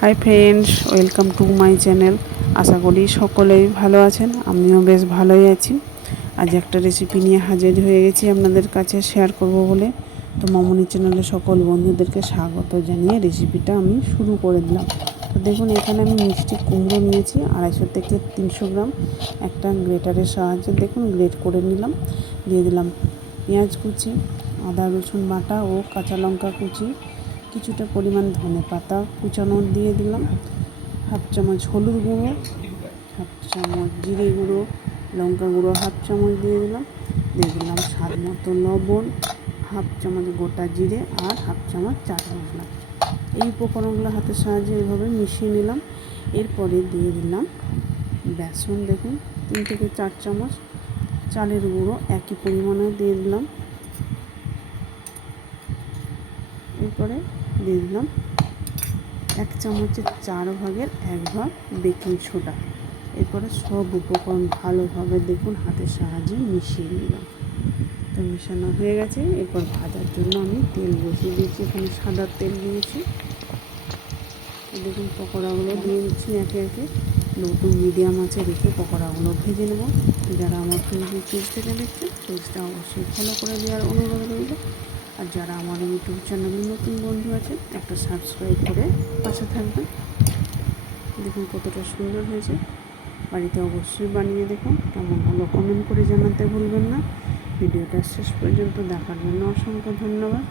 High friends, welcome to my channel. আশা করি সকলেই ভালো আছেন, আমিও বেশ ভালোই আছি। আজ একটা রেসিপি নিয়ে হাজির হয়ে গেছি আপনাদের কাছে শেয়ার করব বলে। তো মামনি চ্যানেলে সকল বন্ধুদেরকে স্বাগত জানিয়ে রেসিপিটা আমি শুরু করে দিলাম। তো দেখুন, এখানে আমি মিষ্টি কুমড়ো নিয়েছি 250 থেকে 300 গ্রাম। একটা গ্রেটারের সাহায্যে দেখুন গ্রেট করে নিলাম। দিয়ে দিলাম পেঁয়াজ কুচি, আদা রসুন বাটা ও কাঁচা লঙ্কা কুচি, কিছুটা পরিমাণ ধনেপাতা কুচানো দিয়ে দিলাম, হাফ চামচ হলুদ গুঁড়ো, হাফ চামচ জিরে গুঁড়ো, লঙ্কা গুঁড়ো হাফ চামচ দিয়ে দিলাম, স্বাদ মতো লবণ, হাফ চামচ গোটা জিরে আর হাফ চামচ চাট মশলা। এই উপকরণগুলো হাতের সাহায্যে এইভাবে মিশিয়ে নিলাম। এরপরে দিয়ে দিলাম বেসন, দেখুন 3 থেকে 4 চামচ, চালের গুঁড়ো একই পরিমাণে দিয়ে দিলাম। এরপরে দিয়ে দিলাম 1 চামচের 4 ভাগের 1 ভাগ বেকিং সোডা। এরপরে সব উপকরণ ভালোভাবে দেখুন হাতের সাহায্যে মিশিয়ে নিলাম। তো মেশানো হয়ে গেছে। এরপর ভাজার জন্য আমি তেল বসিয়ে দিয়েছি, এখানে সাদা তেল দিয়েছি। দেখুন পকোড়াগুলো দিয়ে দিচ্ছি একে একে। লো টু মিডিয়াম আছে রেখে পকোড়াগুলো ভেজে নেব। যারা আমার ফেসবুক পেজ থেকে দেখছেন, পেজটা অবশ্যই ফলো করে দেওয়ার অনুরোধ রইল। আর যারা আমার ইউটিউব চ্যানেলে নতুন বন্ধু আছেন, একটা সাবস্ক্রাইব করে পাশে থাকবেন। দেখুন কতটা সুন্দর হয়েছে। বাড়িতে অবশ্যই বানিয়ে দেখুন, কেমন হলো কমেন্ট করে জানাতে ভুলবেন না। ভিডিওটা শেষ পর্যন্ত দেখার জন্য অসংখ্য ধন্যবাদ।